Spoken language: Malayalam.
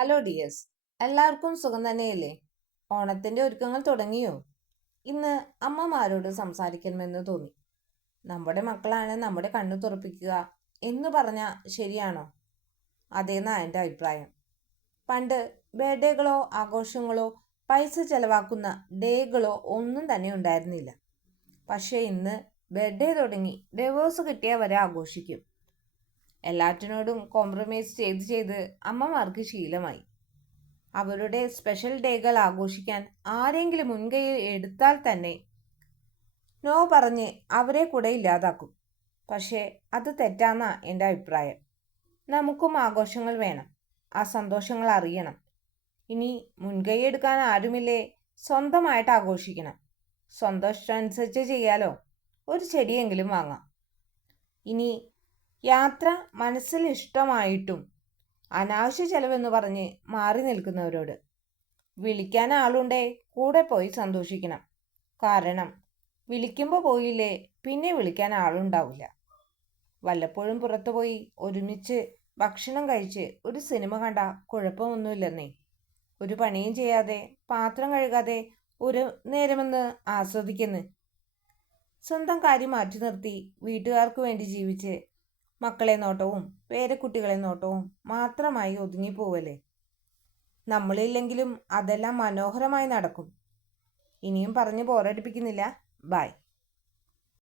ഹലോ ഡിയേഴ്സ് എല്ലാവർക്കും സുഖം തന്നെയല്ലേ? ഓണത്തിന്റെ ഒരുക്കങ്ങൾ തുടങ്ങിയോ? ഇന്ന് അമ്മമാരോട് സംസാരിക്കണമെന്ന് തോന്നി. നമ്മുടെ മക്കളാണ് നമ്മുടെ കണ്ണു തുറപ്പിക്കുക എന്ന് പറഞ്ഞാൽ ശരിയാണോ? അതേന്നാണ് എന്റെ അഭിപ്രായം. പണ്ട് ബർത്ത്ഡേകളോ ആഘോഷങ്ങളോ പൈസ ചെലവാക്കുന്ന ഡേകളോ ഒന്നും തന്നെ ഉണ്ടായിരുന്നില്ല. പക്ഷേ ഇന്ന് ബർത്ത്ഡേ തുടങ്ങി ഡിവോഴ്സ് കിട്ടിയവരെ ആഘോഷിക്കും. എല്ലാറ്റിനോടും കോംപ്രമൈസ് ചെയ്ത് ചെയ്ത് അമ്മമാർക്ക് ശീലമായി. അവരുടെ സ്പെഷ്യൽ ഡേകൾ ആഘോഷിക്കാൻ ആരെങ്കിലും മുൻകൈ എടുത്താൽ തന്നെ നോ പറഞ്ഞ് അവരെ കൂടെ ഇല്ലാതാക്കും. പക്ഷേ അത് തെറ്റാന്ന എന്റെ അഭിപ്രായം. നമുക്കും ആഘോഷങ്ങൾ വേണം. ആ സന്തോഷങ്ങൾ അറിയണം. ഇനി മുൻകൈ എടുക്കാൻ ആരുമില്ലേ? സ്വന്തമായിട്ട് ആഘോഷിക്കണം. സന്തോഷം അനുസരിച്ച് ചെയ്യാലോ? ഒരു ചെടിയെങ്കിലും വാങ്ങാം. ഇനി യാത്ര മനസ്സിൽ ഇഷ്ടമായിട്ടും അനാവശ്യ ചെലവെന്ന് പറഞ്ഞ് മാറി നിൽക്കുന്നവരോട് വിളിക്കാൻ ആളുണ്ടേ കൂടെ പോയി സന്തോഷിക്കണം. കാരണം വിളിക്കുമ്പോൾ പോയില്ലേ പിന്നെ വിളിക്കാൻ ആളുണ്ടാവില്ല. വല്ലപ്പോഴും പുറത്തു പോയി ഒരുമിച്ച് ഭക്ഷണം കഴിച്ച് ഒരു സിനിമ കണ്ട കുഴപ്പമൊന്നുമില്ലെന്നേ. ഒരു പണിയും ചെയ്യാതെ പാത്രം കഴുകാതെ ഒരു നേരമെന്ന് ആസ്വദിക്കുന്നു. സ്വന്തം കാര്യം മാറ്റി നിർത്തി വീട്ടുകാർക്ക് വേണ്ടി ജീവിച്ച് മക്കളെ നോട്ടവും പേരക്കുട്ടികളെ നോട്ടവും മാത്രമായി ഒതുങ്ങിപ്പോവല്ലേ നമ്മളില്ലെങ്കിലും അതെല്ലാം മനോഹരമായി നടക്കും. ഇനിയും പറഞ്ഞു ബോറടിപ്പിക്കുന്നില്ല ബായ്